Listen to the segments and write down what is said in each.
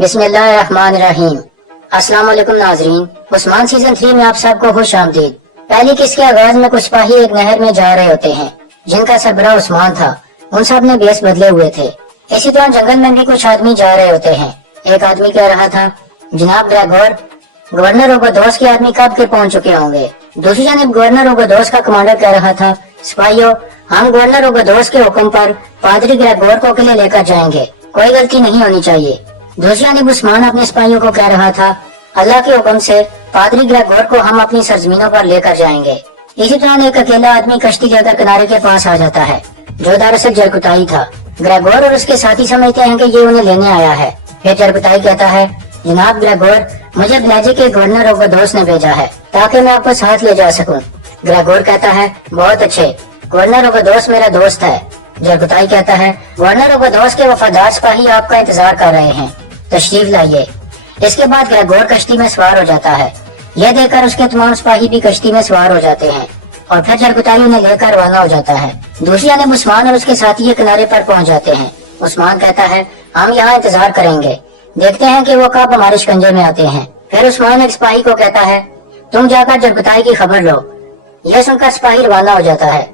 बिस्मिल्लाहिर्रहमानिर्रहीम। अस्सलाम वालेकुम नाजरीन। उस्मान सीजन 3 में आप सबको खुश आमदीद। पहली किस्त के आगाज में कुछ सिपाही एक नहर में जा रहे होते हैं जिनका सरबराह उस्मान था। उन सब ने बेस बदले हुए थे। इसी तरह जंगल में भी कुछ आदमी जा रहे होते हैं। एक आदमी कह रहा था, जनाब ग्रेगोर, गवर्नर ओबादोस के आदमी कब के पहुंच चुके होंगे। दूसरी जानिब गवर्नर ओबादोस का कमांडर कह रहा था, सिपाहियों, हम गवर्नर ओबादोस के हुक्म पर पादरी ग्रेगोर को किले लेकर जाएंगे, कोई गलती नहीं होनी चाहिए। दूसरी जानिब उस्मान अपने सिपाहियों को कह रहा था, अल्लाह के हुक्म से पादरी ग्रेगोर को हम अपनी सरजमीनों पर लेकर जाएंगे। इसी तरह एक अकेला आदमी कश्ती लेकर किनारे के पास आ जाता है जो दरअसल जरकुताई था। ग्रेगोर और उसके साथी समझते हैं कि ये उन्हें लेने आया है। फिर जरकुताई कहता है, जनाब ग्रेगोर, मुझे ब्लेजी के गवर्नर ओबादोस ने भेजा है ताकि मैं आपको साथ ले जा सकूं। ग्रेगोर कहता है, बहुत अच्छे, गवर्नर ओबादोस मेरा दोस्त है। जरकुताई कहता है, गवर्नर ओबादोस के वफादार सिपाही आपका इंतजार कर रहे हैं, तशरीफ लाइए। इसके बाद ग्रेगोर कश्ती में सवार हो जाता है। यह देखकर उसके तमाम सिपाही भी कश्ती में सवार हो जाते हैं और फिर जरकुताई उन्हें लेकर रवाना हो जाता है। दूसरी जानिब उस्मान और उसके साथी किनारे पर पहुंच जाते हैं। उस्मान कहता है, हम यहाँ इंतजार करेंगे, देखते हैं कि वो कब हमारे शिकंजे में आते हैं। फिर उस्मान एक सिपाही को कहता है, तुम जाकर जरकुताई की खबर लो। यह सुनकर सिपाही रवाना हो जाता है।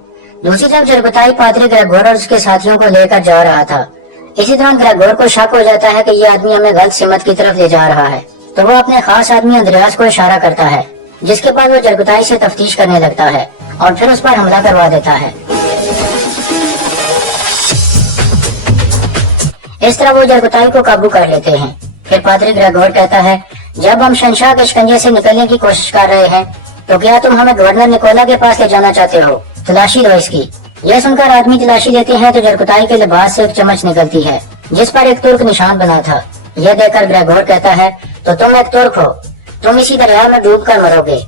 दूसरी तरफ जरकुताई पादरी ग्रेगोर और उसके साथियों को लेकर जा रहा था। इसी तरह ग्रेगोर को शक हो जाता है कि ये आदमी हमें गलत सिमत की तरफ ले जा रहा है, तो वो अपने खास आदमी अंद्रयास को इशारा करता है, जिसके बाद वो जरकुताई से तफ्तीश करने लगता है और फिर उस पर हमला करवा देता है। इस तरह वो जरकुताई को काबू कर लेते हैं। फिर पादरी ग्रेगोर कहता है, जब हम शहंशाह के शिकंजे से निकलने की कोशिश कर रहे हैं तो क्या तुम हमें गवर्नर निकोला के पास ले जाना चाहते हो? तलाशी लो इसकी। यह सुनकर आदमी तलाशी लेते हैं तो जरकुताई के लिबास से एक चमच निकलती है जिस पर एक तुर्क निशान बना था। यह देखकर ग्रेगोर कहता है, तो तुम एक तुर्क हो, तुम इसी दरिया में डूब कर मरोगे।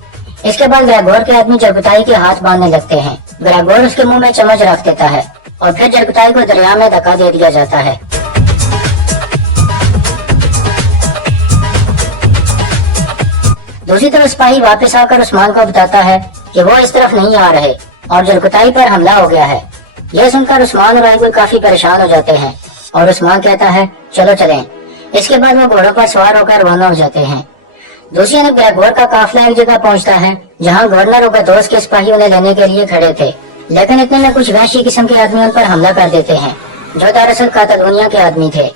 इसके बाद ग्रेगोर के आदमी जरकुताई के हाथ बांधने लगते हैं। ग्रेगोर उसके मुंह में चम्मच रख देता है और फिर जरकुताई को दरिया में धक्का दे दिया जाता है। दूसरी तरफ सिपाही वापस आकर उस्मान को बताता है कि वो इस तरफ नहीं आ रहे और जरकुताई पर हमला हो गया है। यह सुनकर उस्मान और आईगुल काफी परेशान हो जाते हैं और उस्मान कहता है, चलो चलें। इसके बाद वो घोड़ों पर सवार होकर रवाना हो जाते हैं। दूसरी तरफ ग्रेगोर का काफिला एक जगह पहुंचता है जहां गवर्नर ओबादोस के सिपाही उन्हें लेने के लिए खड़े थे, लेकिन इतने में कुछ वहशी किस्म के आदमी उन पर हमला कर देते हैं जो दरअसल कातलोनिया के आदमी थे।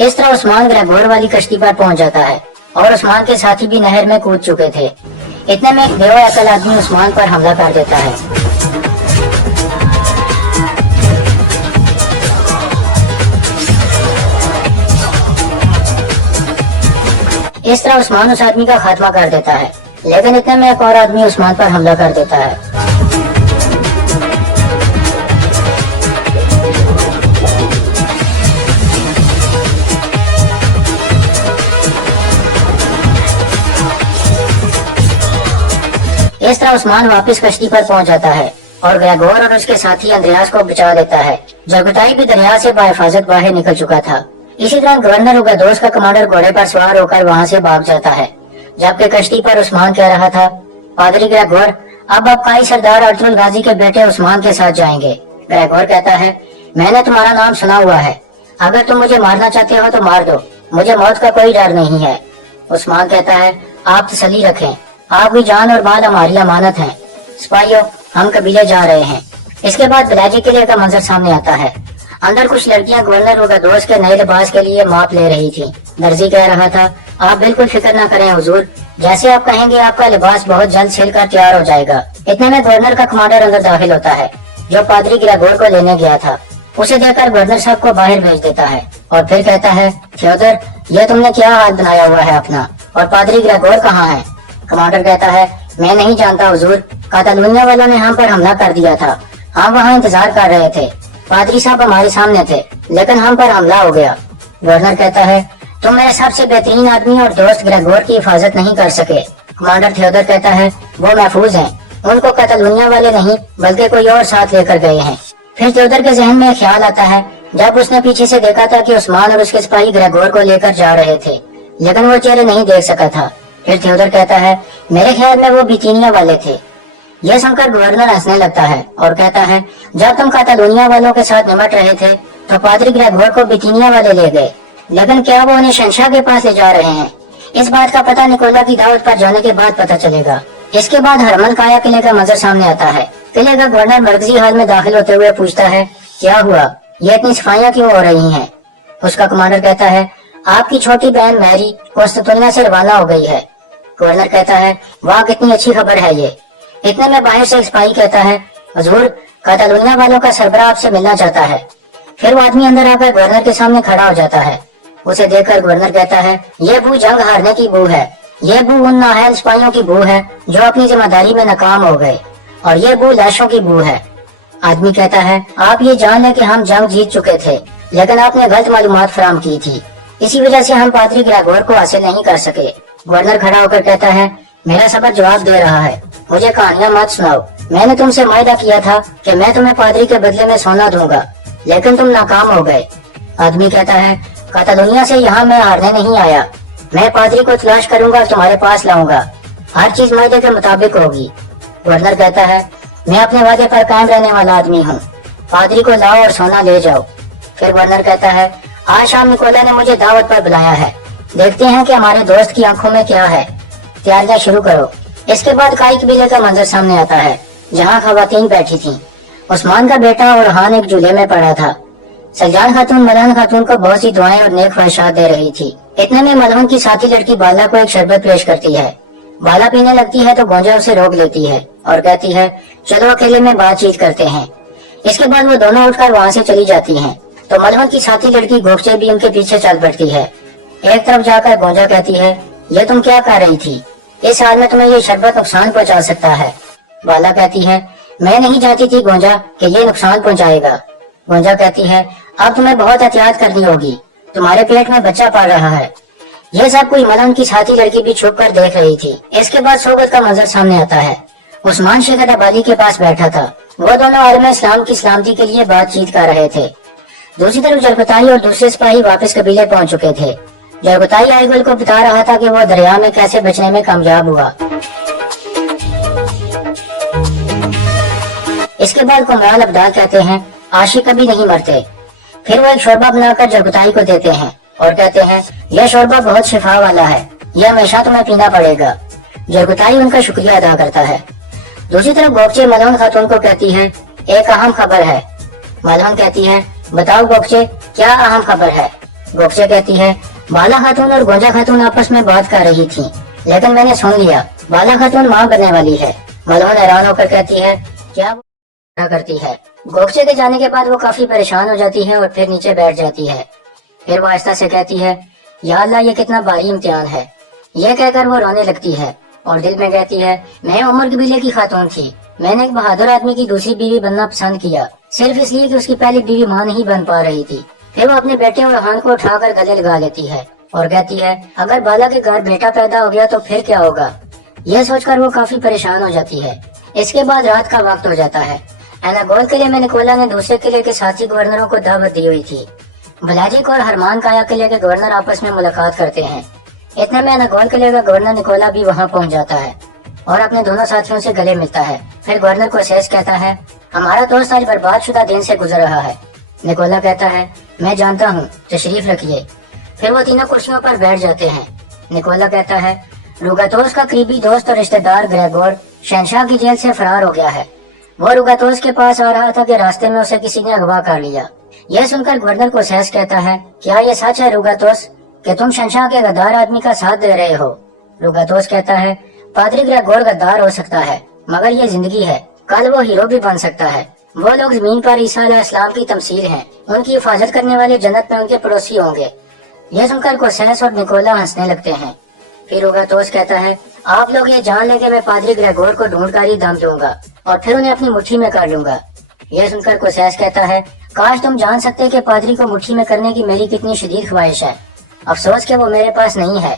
इस तरह उस्मान ग्रेगोर वाली कश्ती पर पहुंच जाता है और उस्मान के साथी भी नहर में कूद चुके थे। इतने में एक बेवकूफ आदमी उस्मान पर हमला कर देता है। इस तरह उस्मान उस आदमी का खात्मा कर देता है, लेकिन इतने में एक और आदमी उस्मान पर हमला कर देता है। इस तरह उस्मान वापस कश्ती पर पहुंच जाता है और ग्रेगोर और उसके साथी अंद्रयास को बचा लेता है। जरकुताई भी दरिया से बाहिफाजत बाहर निकल चुका था। इसी तरह गवर्नर ओबादोस का कमांडर घोड़े पर सवार होकर वहां से भाग जाता है, जबकि कश्ती पर उस्मान कह रहा था, पादरी ग्रेगोर, अब आप काई सरदार अर्तुल गाजी के बेटे उस्मान के साथ जाएंगे। ग्रेगोर कहता है, मैंने तुम्हारा नाम सुना हुआ है, अगर तुम मुझे मारना चाहते हो तो मार दो, मुझे मौत का कोई डर नहीं है। उस्मान कहता है, आप तसल्ली रखें, आपकी जान और माल हमारी अमानत है। सिपाहियों, हम कबीले जा रहे हैं। इसके बाद ब्लेजी किले का मंजर सामने आता है। अंदर कुछ लड़कियां गवर्नर ओबादोस के नए लिबास के लिए माप ले रही थी। दर्जी कह रहा था, आप बिल्कुल फिक्र न करें हुजूर, जैसे आप कहेंगे आपका लिबास बहुत जल्द सिलकर तैयार हो जाएगा। इतने में गवर्नर का कमांडर अंदर दाखिल होता है जो पादरी ग्रेगोर को लेने गया था। उसे देखकर गवर्नर साहब को बाहर भेज देता है और फिर कहता है, थियोडर, ये तुमने क्या हाल बनाया हुआ है अपना, और पादरी ग्रेगोर कहाँ है? कमांडर कहता है, मैं नहीं जानता हुजूर, कातालूनिया वालों ने हम पर हमला कर दिया था। हम वहाँ इंतजार कर रहे थे, पादरी साहब हमारे सामने थे, लेकिन हम पर हमला हो गया। गवर्नर कहता है, तुम मेरे सबसे बेहतरीन आदमी और दोस्त ग्रेगोर की हिफाजत नहीं कर सके। कमांडर थियोडर कहता है, वो महफूज हैं, उनको कातालूनिया वाले नहीं बल्कि कोई और साथ लेकर गए हैं। फिर थियोडर के जहन में ख्याल आता है, जब उसने पीछे से देखा था कि उस्मान और उसके सिपाही ग्रेगोर को लेकर जा रहे थे, लेकिन वो चेहरे नहीं देख सका था। फिर थियोडर कहता है, मेरे ख्याल में वो बितीनिया वाले थे। यह सुनकर गवर्नर हंसने लगता है और कहता है, जब तुम कातालूनिया वालों के साथ निमट रहे थे तो पादरी ग्रेगोर को बितीनिया वाले ले गए, लेकिन क्या वो उन्हें शहंशाह के पास ले जा रहे हैं? इस बात का पता निकोला की दावत पर जाने के बाद पता चलेगा। इसके बाद हरमल काया किले का मंजर सामने आता है। किले का गवर्नर मरकजी हाल में दाखिल होते हुए पूछता है, क्या हुआ, ये इतनी सफाइयाँ क्यों हो रही हैं? उसका कमांडर कहता है, आपकी छोटी बहन मैरी कोस्तुनिया से रवाना हो गई है। गवर्नर कहता है, वाह कितनी अच्छी खबर है ये। इतने में बाहर से एक सिपाही कहता है, हुजूर, कातालूनिया वालों का सरबराह आपसे मिलना चाहता है। फिर वो आदमी अंदर आकर गवर्नर के सामने खड़ा हो जाता है। उसे देखकर गवर्नर कहता है, ये बू जंग हारने की बू है, ये बू उन नाअहल सिपाहियों की बू है जो अपनी जिम्मेदारी में नाकाम हो गए, और ये बू लाशों की बू है। आदमी कहता है, आप ये जान लें कि हम जंग जीत चुके थे, लेकिन आपने गलत मालूमात फराहम की थी, इसी वजह से हम पादरी ग्रेगोर को हासिल नहीं कर सके। गवर्नर खड़ा होकर कहता है, मेरा सबक जवाब दे रहा है, मुझे कहानियां मत सुनाओ। मैंने तुमसे वायदा किया था कि मैं तुम्हें पादरी के बदले में सोना दूंगा, लेकिन तुम नाकाम हो गए। आदमी कहता है, कातालूनिया से यहाँ मैं हारने नहीं आया, मैं पादरी को तलाश करूंगा और तुम्हारे पास लाऊंगा, हर चीज वायदे के मुताबिक होगी। गवर्नर कहता है, मैं अपने वादे पर कायम रहने वाला आदमी हूँ, पादरी को लाओ और सोना ले जाओ। फिर गवर्नर कहता है, आज शाम निकोला ने मुझे दावत पर बुलाया है, देखते हैं कि हमारे दोस्त की आंखों में क्या है, तैयारियां शुरू करो। इसके बाद काई कबीले का मंजर सामने आता है, जहाँ खवातीन बैठी थीं। उस्मान का बेटा और हान एक झूले में पड़ा था। सलजान खातून मलहन खातून को बहुत सी दुआएं और नेक ख्वाहिशात दे रही थी। इतने में मलहन की साथी लड़की बाला को एक शरबत पेश करती है। बाला पीने लगती है तो गोंजा उसे रोक लेती है और कहती है, चलो अकेले में बातचीत करते हैं। इसके बाद वो दोनों उठकर वहाँ से चली जाती हैं, तो मलहन की साथी लड़की गोपचे भी उनके पीछे चल पड़ती है। एक तरफ जाकर गोंजा कहती है, ये तुम क्या कर रही थी, इस हाल में तुम्हें ये शरबत नुकसान पहुँचा सकता है। बाला कहती है, मैं नहीं चाहती थी गोंजा कि ये नुकसान पहुँचाएगा। गोंजा कहती है, अब तुम्हें बहुत एहतियात करनी होगी, तुम्हारे पेट में बच्चा पल रहा है। यह सब कुछ मलहन की साथी लड़की भी छुप कर देख रही थी। इसके बाद सोबत का मंजर सामने आता है। उस्मान शेख अदाबादी के पास बैठा था। वो दोनों आलम इस्लाम की सलामती के लिए बातचीत कर रहे थे। दूसरी तरफ जरगताई और दूसरे सिपाही वापस कबीले पहुंच चुके थे। जरगताई आईगुल को बता रहा था कि वो दरिया में कैसे बचने में कामयाब हुआ। इसके बाद कुमराल अब्दाल कहते हैं, आशिक कभी नहीं मरते। फिर वो एक शोरबा बनाकर जरगताई को देते हैं और कहते हैं, यह शोरबा बहुत शिफा वाला है, यह हमेशा तुम्हें पीना पड़ेगा। जरगताई उनका शुक्रिया अदा करता है। दूसरी तरफ गोपचे मलहन खातून को कहती है, एक अहम खबर है। मलहन कहती है, बताओ गोपचे, क्या अहम खबर है? गोपचे कहती है, बाला खातून और गोंजा खातून आपस में बात कर रही थी, लेकिन मैंने सुन लिया, बाला खातून माँ बनने वाली है। मलहन हैरान होकर कहती है, क्या वो करती है? गोपचे के जाने के बाद वो काफी परेशान हो जाती है और फिर नीचे बैठ जाती है। फिर वो आहिस्ता से कहती है, या अल्लाह, ये कितना भारी इम्तिहान है। यह कहकर वो रोने लगती है और दिल में कहती है, मैं उमर कबीले की खातून थी, मैंने एक बहादुर आदमी की दूसरी बीवी बनना पसंद किया, सिर्फ इसलिए कि उसकी पहली बीवी मां नहीं बन पा रही थी। फिर वो अपने बेटे और हान को उठाकर गले लगा लेती है और कहती है, अगर बाला के घर बेटा पैदा हो गया तो फिर क्या होगा? यह सोचकर वो काफी परेशान हो जाती है। इसके बाद रात का वक्त हो जाता है। एनागोल किले में निकोला ने दूसरे किले के साथी गवर्नरों को दावत दी हुई थी। बलाजिक और हरमान काया किले के गवर्नर आपस में मुलाकात करते हैं। इतने में एनागोल किले का गवर्नर निकोला भी वहां पहुंच जाता है और अपने दोनों साथियों से गले मिलता है। फिर गवर्नर को सेस कहता है, हमारा दोस्त आज बर्बाद शुदा दिन से गुजर रहा है। निकोला कहता है, मैं जानता हूँ, तशरीफ रखिए। फिर वो तीनों कुर्सियों पर बैठ जाते हैं। निकोला कहता है, रुगातोस का करीबी दोस्त और रिश्तेदार ग्रेगोर शहंशाह की जेल से फरार हो गया है। वो रुगातोस के पास आ रहा था कि रास्ते में उसे किसी ने अगवा कर लिया। यह सुनकर गवर्नर को सेस कहता है, क्या ये सच है रुगातोस कि तुम शहंशाह के गद्दार आदमी का साथ दे रहे हो? रुगातोस कहता है, पादरी ग्रेगोर गद्दार हो सकता है, मगर ये जिंदगी है, कल वो हीरो भी बन सकता है। وہ لوگ زمین پر عیسیٰ علیہ السلام کی تمثیل ہیں، ان کی حفاظت کرنے والے جنت میں ان کے پڑوسی ہوں گے۔ یہ سن کر کوسیس اور نکولا ہنسنے لگتے ہیں۔ پھر اوگاتوس کہتا ہے، آپ لوگ یہ جان لیں کہ میں پادری گریگور کو ڈھونڈ کر ہی دم دوں گا اور پھر انہیں اپنی مٹھی میں کر لوں گا۔ یہ سن کر کوسیس کہتا ہے، کاش تم جان سکتے کہ پادری کو مٹھی میں کرنے کی میری کتنی شدید خواہش ہے، افسوس کہ وہ میرے پاس نہیں ہے۔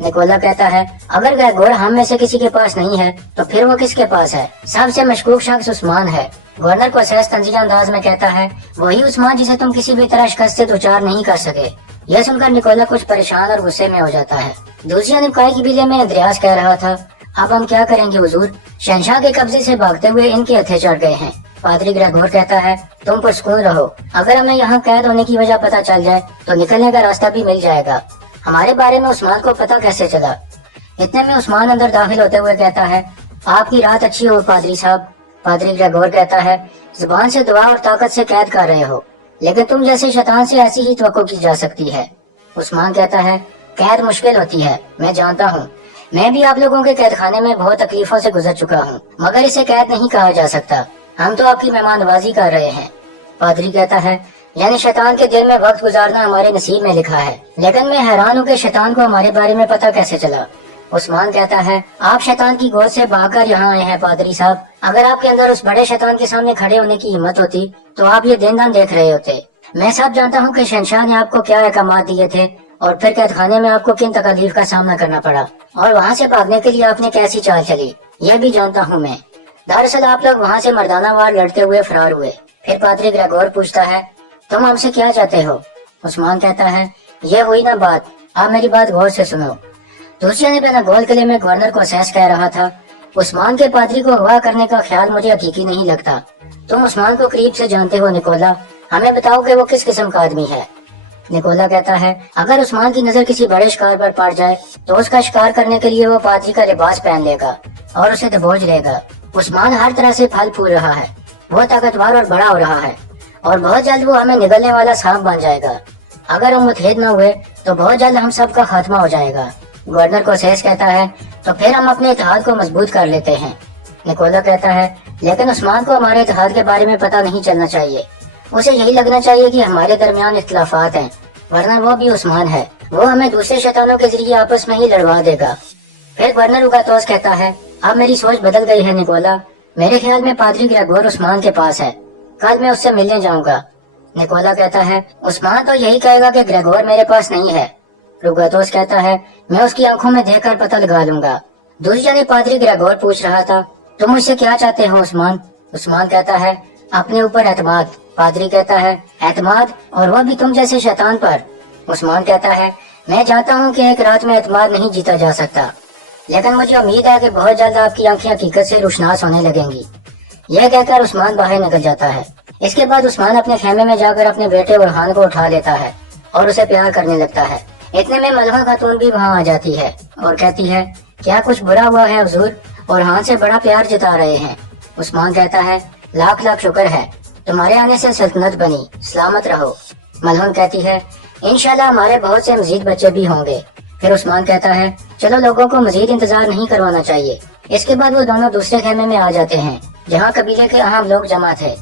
نکولا کہتا ہے، اگر گریگور ہم میں سے کسی کے پاس نہیں ہے تو پھر وہ کس کے پاس ہے؟ سب سے مشکوک شخص عثمان ہے۔ گورنر کوسیس طنزیہ انداز میں کہتا ہے، وہی عثمان جسے تم کسی بھی طرح شکست سے دوچار نہیں کر سکے۔ یہ سن کر نکولا کچھ پریشان اور غصے میں ہو جاتا ہے۔ دوسری جانب قائد قبیلے میں اندریاس کہہ رہا تھا، اب ہم کیا کریں گے حضور؟ شہنشاہ کے قبضے سے بھاگتے ہوئے ان کے ہتھے چڑھ گئے ہیں۔ پادری گریگور کہتا ہے، تم پرسکون رہو، اگر ہمیں یہاں قید ہونے کی وجہ پتہ چل جائے تو نکلنے کا راستہ بھی مل جائے گا۔ ہمارے بارے میں عثمان کو پتہ کیسے چلا؟ اتنے میں عثمان اندر داخل ہوتے ہوئے کہتا ہے، آپ کی رات اچھی ہو پادری صاحب۔ پادری گریگور کہتا ہے، زبان سے دعا اور طاقت سے قید کر رہے ہو، لیکن تم جیسے شیطان سے ایسی ہی توقع کی جا سکتی ہے۔ عثمان کہتا ہے، قید مشکل ہوتی ہے، میں جانتا ہوں، میں بھی آپ لوگوں کے قید خانے میں بہت تکلیفوں سے گزر چکا ہوں، مگر اسے قید نہیں کہا جا سکتا، ہم تو آپ کی مہمان نوازی کر رہے ہیں۔ پادری کہتا ہے، یعنی شیطان کے دل میں وقت گزارنا ہمارے نصیب میں لکھا ہے، لیکن میں حیران ہوں کہ شیطان کو ہمارے بارے میں پتہ کیسے چلا۔ عثمان کہتا ہے، آپ شیطان کی گود سے بھاگ کر یہاں آئے ہیں پادری صاحب، اگر آپ کے اندر اس بڑے شیطان کے سامنے کھڑے ہونے کی ہمت ہوتی تو آپ یہ دن دن دیکھ رہے ہوتے۔ میں سب جانتا ہوں کہ شہنشاہ نے آپ کو کیا احکامات دیے تھے اور پھر قید خانے میں آپ کو کن تکالیف کا سامنا کرنا پڑا اور وہاں سے بھاگنے کے لیے آپ نے کیسی چال چلی، یہ بھی جانتا ہوں میں۔ دراصل آپ لوگ وہاں سے مردانہ وار لڑتے ہوئے فرار ہوئے۔ پھر پادری گریگور پوچھتا ہے، تم ہم سے کیا چاہتے ہو؟ عثمان کہتا ہے، یہ ہوئی نا بات، آپ میری بات غور سے سنو۔ دوسرے نے بیناگول قلعے میں گورنر کوسیس کہہ رہا تھا، عثمان کے پادری کو اغوا کرنے کا خیال مجھے حقیقی نہیں لگتا۔ تم عثمان کو قریب سے جانتے ہو نکولا، ہمیں بتاؤ کہ وہ کس قسم کا آدمی ہے۔ نکولا کہتا ہے، اگر عثمان کی نظر کسی بڑے شکار پر پڑ جائے تو اس کا شکار کرنے کے لیے وہ پادری کا لباس پہن لے گا اور اسے دبوچ لے گا۔ عثمان ہر طرح سے پھل پھول رہا ہے، وہ طاقتور اور بڑا ہو رہا ہے اور بہت جلد وہ ہمیں نگلنے والا سانپ بن جائے گا۔ اگر ہم متحد نہ ہوئے تو بہت جلد ہم سب کا خاتمہ ہو جائے گا۔ گورنر کوسیس کہتا ہے، تو پھر ہم اپنے اتحاد کو مضبوط کر لیتے ہیں۔ نکولا کہتا ہے، لیکن عثمان کو ہمارے اتحاد کے بارے میں پتہ نہیں چلنا چاہیے، اسے یہی لگنا چاہیے کہ ہمارے درمیان اختلافات ہیں، ورنہ وہ بھی عثمان ہے، وہ ہمیں دوسرے شیطانوں کے ذریعے آپس میں ہی لڑوا دے گا۔ پھر گورنر اوگاتوس کہتا ہے، اب میری سوچ بدل گئی ہے نکولا، میرے خیال میں پادری گریگور عثمان کے پاس ہے، کل میں اس سے ملنے جاؤں گا۔ نکولا کہتا ہے، عثمان تو یہی کہے گا کہ گریگور میرے پاس نہیں ہے۔ اوگاتوس کہتا ہے، میں اس کی آنکھوں میں دیکھ کر پتہ لگا لوں گا۔ دوسری جانب پادری گریگور پوچھ رہا تھا، تم مجھ سے کیا چاہتے ہو عثمان؟ عثمان کہتا ہے، اپنے اوپر اعتماد۔ پادری کہتا ہے، اعتماد، اور وہ بھی تم جیسے شیطان پر؟ عثمان کہتا ہے، میں جانتا ہوں کہ ایک رات میں اعتماد نہیں جیتا جا سکتا، لیکن مجھے امید ہے کہ بہت جلد آپ کی آنکھیں حقیقت سے روشناس ہونے لگیں گی۔ یہ کہہ کر عثمان باہر نکل جاتا ہے۔ اس کے بعد عثمان اپنے خیمے میں جا کر اپنے بیٹے اورحان کو اٹھا لیتا ہے اور اسے پیار کرنے لگتا ہے۔ اتنے میں ملحہ خاتون بھی وہاں آ جاتی ہے اور کہتی ہے، کیا کچھ برا ہوا ہے حضور؟ اورحان سے بڑا پیار جتا رہے ہیں۔ عثمان کہتا ہے، لاکھ لاکھ شکر ہے، تمہارے آنے سے سلطنت بنی، سلامت رہو۔ ملحہ کہتی ہے، انشاءاللہ ہمارے بہت سے مزید بچے بھی ہوں گے۔ پھر عثمان کہتا ہے، چلو لوگوں کو مزید انتظار نہیں کروانا چاہیے۔ اس کے بعد وہ دونوں دوسرے خیمے میں آ جاتے ہیں جہاں قبیلے کے اہم لوگ جمع تھے۔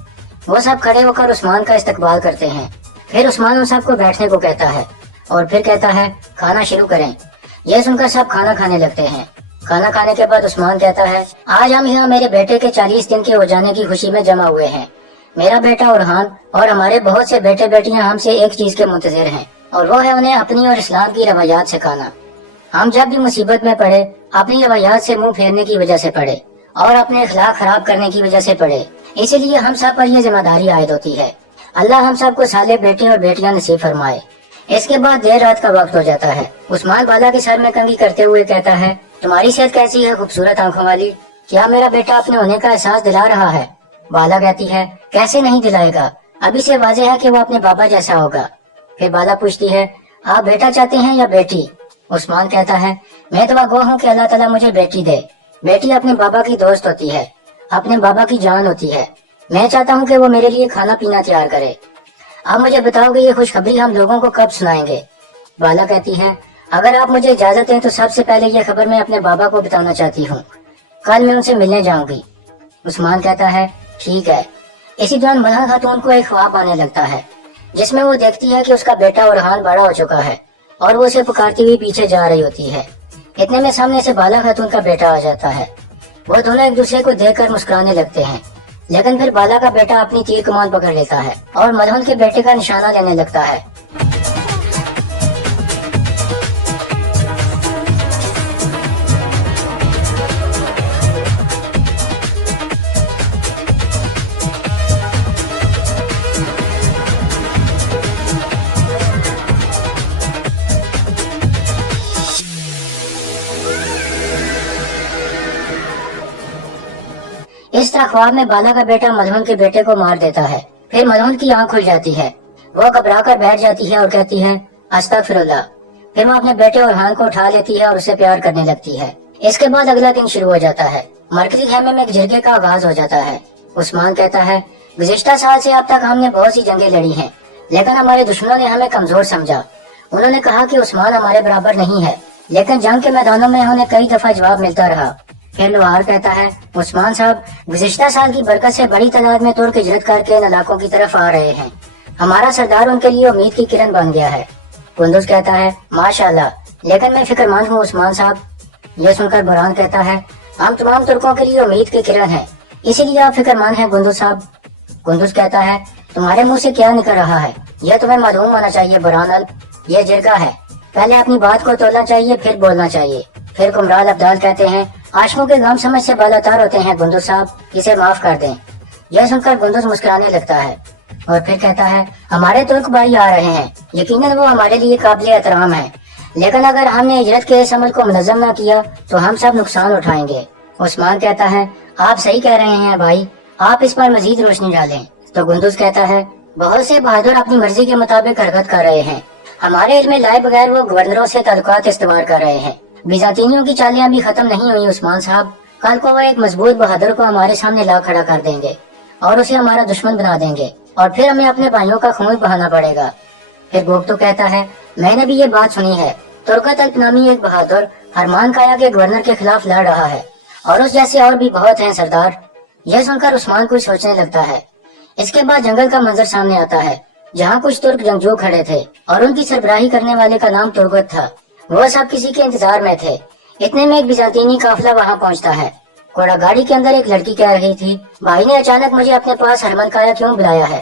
وہ سب کھڑے ہو کر عثمان کا استقبال کرتے ہیں۔ پھر عثمان ان سب کو بیٹھنے کو کہتا ہے اور پھر کہتا ہے، کھانا شروع کریں۔ یہ سن کر سب کھانا کھانے لگتے ہیں۔ کھانا کھانے کے بعد عثمان کہتا ہے، آج ہم یہاں میرے بیٹے کے 40 دن کے ہو جانے کی خوشی میں جمع ہوئے ہیں۔ میرا بیٹا اورحان اور ہمارے بہت سے بیٹے بیٹیاں ہم سے ایک چیز کے منتظر ہیں، اور وہ ہے انہیں اپنی اور اسلام کی روایات سکھانا۔ ہم جب بھی مصیبت میں پڑے اپنی روایات سے منہ پھیرنے کی وجہ سے پڑے اور اپنے اخلاق خراب کرنے کی وجہ سے پڑے، اسی لیے ہم سب پر یہ ذمہ داری عائد ہوتی ہے۔ اللہ ہم سب کو صالح بیٹے اور بیٹیاں نصیب فرمائے۔ اس کے بعد دیر رات کا وقت ہو جاتا ہے۔ عثمان بالا کے سر میں کنگھی کرتے ہوئے کہتا ہے، تمہاری صحت کیسی ہے خوبصورت آنکھوں والی؟ کیا میرا بیٹا اپنے ہونے کا احساس دلا رہا ہے؟ بالا کہتی ہے، کیسے نہیں دلائے گا، ابھی سے واضح ہے کہ وہ اپنے بابا جیسا ہوگا۔ پھر بالا پوچھتی ہے، آپ بیٹا چاہتے ہیں یا بیٹی؟ عثمان کہتا ہے، میں دعا گو ہوں کہ اللہ تعالیٰ مجھے بیٹی دے۔ بیٹی اپنے بابا کی دوست ہوتی ہے، اپنے بابا کی جان ہوتی ہے۔ میں چاہتا ہوں کہ وہ میرے لیے کھانا پینا تیار کرے۔ آپ مجھے بتاؤ گے یہ خوشخبری ہم لوگوں کو کب سنائیں گے؟ بالا کہتی ہے، اگر آپ مجھے اجازت دیں تو سب سے پہلے یہ خبر میں اپنے بابا کو بتانا چاہتی ہوں، کل میں ان سے ملنے جاؤں گی۔ عثمان کہتا ہے، ٹھیک ہے۔ इसी दौरान मलहन खातून को एक ख्वाब आने लगता है, जिसमें वो देखती है कि उसका बेटा उरहान बड़ा हो चुका है और वो उसे पुकारती हुई पीछे जा रही होती है। इतने में सामने से बाला खातून का बेटा आ जाता है। वो दोनों एक दूसरे को देखकर मुस्कुराने लगते हैं, लेकिन फिर बाला का बेटा अपनी तीर कमान पकड़ लेता है और मलहन के बेटे का निशाना लेने लगता है। इस तरह ख्वाब में बाला का बेटा मलहन के बेटे को मार देता है। फिर मलहन की आंख खुल जाती है। वो घबरा कर बैठ जाती है और कहती है अस्तगफिरुल्लाह। फिर वो अपने बेटे उरहान को उठा लेती है और उससे प्यार करने लगती है। इसके बाद अगला दिन शुरू हो जाता है। मरकजी खेमे में एक जरगे का आगाज हो जाता है। उस्मान कहता है, गुज़िश्ता साल से अब तक हमने बहुत सी जंगें लड़ी हैं, लेकिन हमारे दुश्मनों ने हमें कमजोर समझा। उन्होंने कहा कि उस्मान हमारे बराबर नहीं है, लेकिन जंग के मैदानों में उन्हें कई दफा जवाब मिलता रहा। फिर लोहार कहता है, उस्मान साहब, गुज़िश्ता साल की बरकत से बड़ी तादाद में तुर्क हिजरत करके इन इलाकों की तरफ आ रहे हैं। हमारा सरदार उनके लिए उम्मीद की किरण बन गया है। कुंदुज कहता है, माशाल्लाह, लेकिन मैं फिक्रमंद हूँ उस्मान साहब। यह सुनकर बुरहान कहता है, हम तमाम तुर्कों के लिए उम्मीद की किरण है, इसीलिए आप फिक्रमंद हैं कुंदुज साहब। कुंदुज कहता है, तुम्हारे मुँह से क्या निकल रहा है, यह तुम्हें मालूम होना चाहिए बुरहान अल, यह जिरगा है, पहले अपनी बात को तोलना चाहिए फिर बोलना चाहिए। फिर कुमराल अब्दाल कहते हैं, आशिकों के गम समझ से बालातार होते हैं कुंदुज साहब, इसे माफ कर दें। यह सुनकर कुंदुज मुस्कुराने लगता है और फिर कहता है, हमारे तुर्क भाई आ रहे हैं, यकीनन वो हमारे लिए काबिल एहतराम है, लेकिन अगर हमने हिजरत के इस अमल को मुनज़्ज़म न किया तो हम सब नुकसान उठाएंगे। उस्मान कहता है, आप सही कह रहे हैं भाई, आप इस पर मजीद रोशनी डालें। तो कुंदुज कहता है, बहुत से बहादुर अपनी मर्जी के मुताबिक हरकत कर रहे हैं, हमारे इल्म लाए बगैर वो गवर्नरों से ताल्लुकात इस्तेमाल कर रहे हैं। बिजातीनियों की चालें अभी खत्म नहीं हुई उस्मान साहब, कल को वो एक मजबूत बहादुर को हमारे सामने ला खड़ा कर देंगे और उसे हमारा दुश्मन बना देंगे और फिर हमें अपने भाइयों का खून बहाना पड़ेगा। फिर गोप्तो कहता है, मैंने भी ये बात सुनी है, तुर्कत अल्प नामी एक बहादुर हरमान काया के गवर्नर के खिलाफ लड़ रहा है और उस जैसे और भी बहुत हैं सरदार। यह सुनकर उस्मान कुछ सोचने लगता है। इसके बाद जंगल का मंजर सामने आता है, जहाँ कुछ तुर्क जंगजू खड़े थे और उनकी सरबराही करने वाले का नाम तुर्गत था। वो सब किसी के इंतजार में थे। इतने में एक बिजातीनी काफिला वहाँ पहुँचता है। घोड़ा गाड़ी के अंदर एक लड़की कह रही थी, भाई ने अचानक मुझे अपने पास हरमन काया क्यों बुलाया है।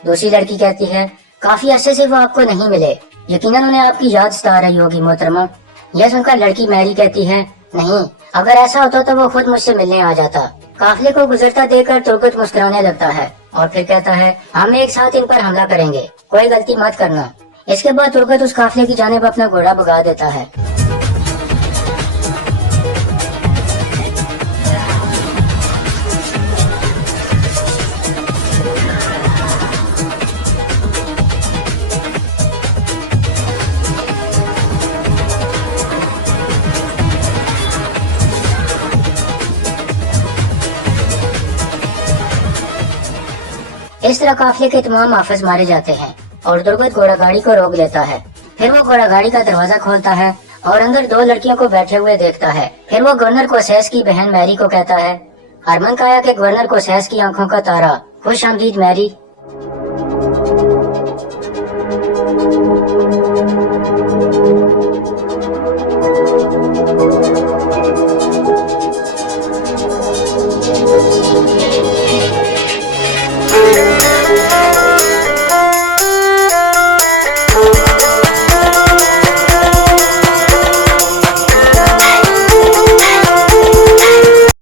दूसरी लड़की कहती है, काफी अरसे से वो आपको नहीं मिले, यकीनन उन्हें आपकी याद सता रही होगी मोहतरमा। यह सुनकर लड़की मैरी कहती है, नहीं, अगर ऐसा होता तो वो खुद मुझसे मिलने आ जाता। काफिले को गुजरता देखकर तुर्गत मुस्कुराने लगता है और फिर कहता है, हम एक साथ इन पर हमला करेंगे, कोई गलती मत करना। इसके बाद तुर्गत उस काफिले की जानिब अपना घोड़ा भगा देता है। इस तरह काफिले के तमाम हाफिज मारे जाते हैं और तुर्गत घोड़ा गाड़ी को रोक लेता है। फिर वो घोड़ा गाड़ी का दरवाजा खोलता है और अंदर दो लड़कियों को बैठे हुए देखता है। फिर वो गवर्नर को सैस की बहन मैरी को कहता है, हरमन काया के गवर्नर को सैस की आंखों का तारा, खुश आमदीद मैरी।